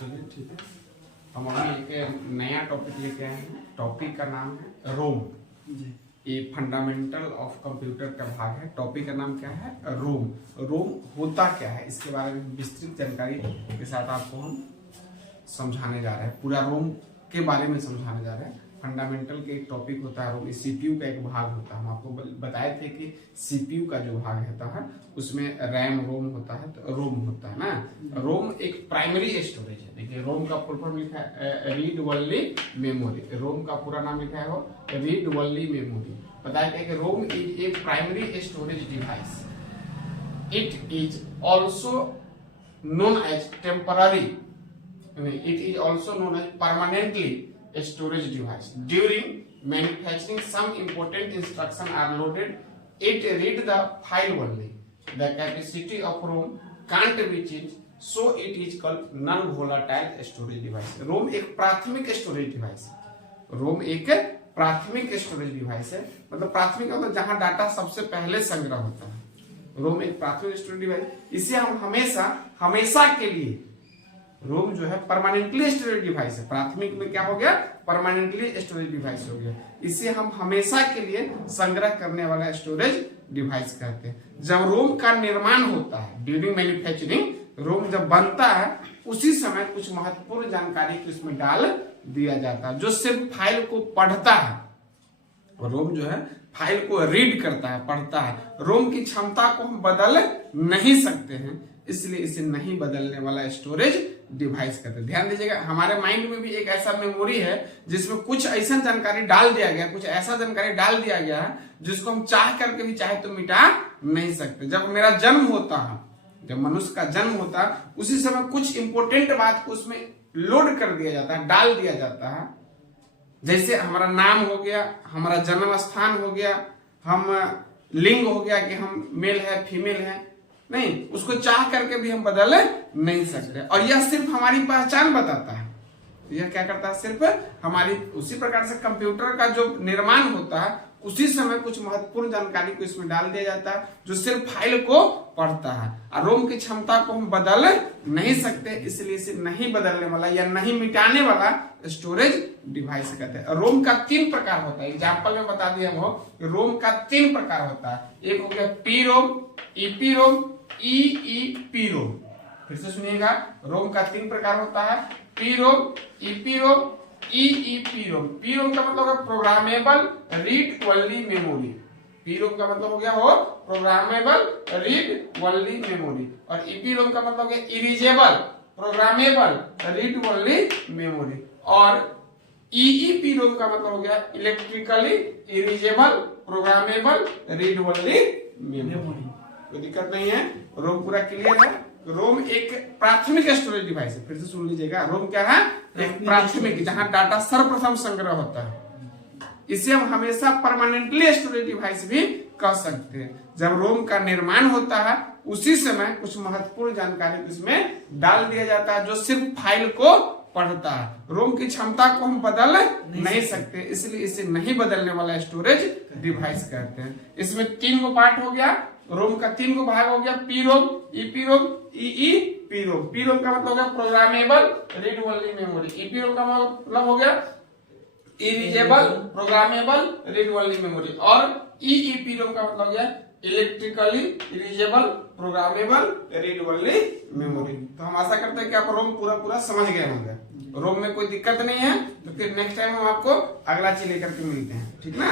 चलिए ठीक है। हम अभी एक नया टॉपिक लेके आए हैं। टॉपिक का नाम है रोम। ये फंडामेंटल ऑफ कंप्यूटर का भाग है। टॉपिक का नाम क्या है? रोम। रोम होता क्या है, इसके बारे में विस्तृत जानकारी के साथ आपको हम समझाने जा रहे हैं। पूरा रोम के बारे में समझाने जा रहे हैं। फंडामेंटल के एक टॉपिक होता है रोम, सीपीयू का एक भाग होता है। हम आपको बताए थे कि सीपीयू का जो भाग होता है उसमें रैम रोम होता है, तो रोम होता है ना। रोम एक प्राइमरी स्टोरेज है। देखिए रोम का फुल फॉर्म लिखा है रीड ओनली मेमोरी। रोम का पूरा नाम लिखा है वो रीड ओनली मेमोरी। बताया गया कि ROM is a primary storage device. It is also known as temporary, it is also known as permanently storage device. During manufacturing, some important instructions are loaded. It read the file only. The capacity of ROM can't be changed, so it is called non-volatile storage device. ROM एक प्राथमिक storage device है। ROM एक प्राथमिक storage device है। मतलब प्राथमिक मतलब जहां डाटा सबसे पहले संग्रह होता है। रोम एक प्राथमिक स्टोरेज डिवाइस। इसे हम हमेशा के लिए रोम जो है परमानेंटली स्टोरेज डिवाइस है। प्राथमिक में क्या हो गया? परमानेंटली स्टोरेज डिवाइस हो गया। इसे हम हमेशा के लिए संग्रह करने वाला स्टोरेज डिवाइस कहते हैं। जब रोम का निर्माण होता है, ड्यूरिंग मैन्युफैक्चरिंग, रोम जब बनता है उसी समय कुछ महत्वपूर्ण जानकारी को इसमें डाल दिया जाता है जो सिर्फ फाइल को पढ़ता है। रोम जो है फाइल को रीड करता है, पढ़ता है। रोम की क्षमता को हम बदल नहीं सकते हैं, इसलिए इसे नहीं बदलने वाला स्टोरेज डिवाइस कहते हैं। ध्यान दीजिएगा, हमारे माइंड में भी एक ऐसा मेमोरी है जिसमें कुछ ऐसा जानकारी डाल दिया गया, कुछ ऐसा जानकारी डाल दिया गया है जिसको हम चाह करके भी चाहे तो मिटा नहीं सकते। जब मेरा जन्म होता है, जब मनुष्य का जन्म होता है, उसी समय कुछ इंपोर्टेंट बात को उसमें लोड कर दिया जाता है, डाल दिया जाता है। जैसे हमारा नाम हो गया, हमारा जन्म स्थान हो गया, हम लिंग हो गया कि हम मेल है फीमेल है, नहीं, उसको चाह करके भी हम बदल नहीं सकते। और यह सिर्फ हमारी पहचान बताता है। यह क्या करता है? सिर्फ हमारी। उसी प्रकार से कंप्यूटर का जो निर्माण होता है उसी समय कुछ महत्वपूर्ण जानकारी को इसमें डाल दिया जाता है जो सिर्फ फाइल को पढ़ता है। और रोम की क्षमता को हम बदल नहीं सकते, इसलिए इसे नहीं बदलने वाला या नहीं मिटाने वाला स्टोरेज डिवाइस कहते हैं। रोम का 3 प्रकार होता है। एग्जाम्पल में बता दिए हम, रोम का 3 प्रकार होता है। एक हो गया P ROM, EP ROM, EEP रोम। फिर से सुनिएगा, रोम का 3 प्रकार होता है। P ROM, EP ROM, EEP ROM. P ROM का मतलब है programmable read only memory. P ROM का मतलब हो गया हो प्रोग्रामेबल रीड ओनली मेमोरी। और ईपी रोम का मतलब हो गया erasable programmable read only memory. और ईईपी रोम का मतलब हो गया electrically erasable programmable read only memory. कोई दिक्कत नहीं है, रोम पूरा क्लियर है। रोम एक प्राथमिक स्टोरेज डिवाइस है। फिर से सुन लीजिएगा, रोम क्या है? एक प्राथमिक, जहां डाटा सर्वप्रथम संग्रह होता है। इसे हम हमेशा परमानेंटली स्टोरेज डिवाइस भी कह सकते हैं। जब रोम का निर्माण होता है उसी समय कुछ महत्वपूर्ण जानकारी इसमें डाल दिया जाता है जो सिर्फ फाइल को पढ़ता है। रोम की क्षमता को हम बदल नहीं सकते, इसलिए इसे नहीं बदलने वाला स्टोरेज डिवाइस कहते हैं। इसमें 3 गो पार्ट हो गया। रोम का 3 गो भाग हो गया, P ROM, EP ROM, EEP ROM. P ROM का मतलब हो गया programmable read only memory. EP ROM का मतलब हो गया erasable programmable read only memory. और ईईपी रोम का मतलब हो गया electrically erasable programmable read only memory. तो हम आशा करते हैं कि आप रोम पूरा समझ गए होंगे। रोम में कोई दिक्कत नहीं है। तो फिर नेक्स्ट टाइम हम आपको अगला चीज लेकर के मिलते हैं, ठीक ना।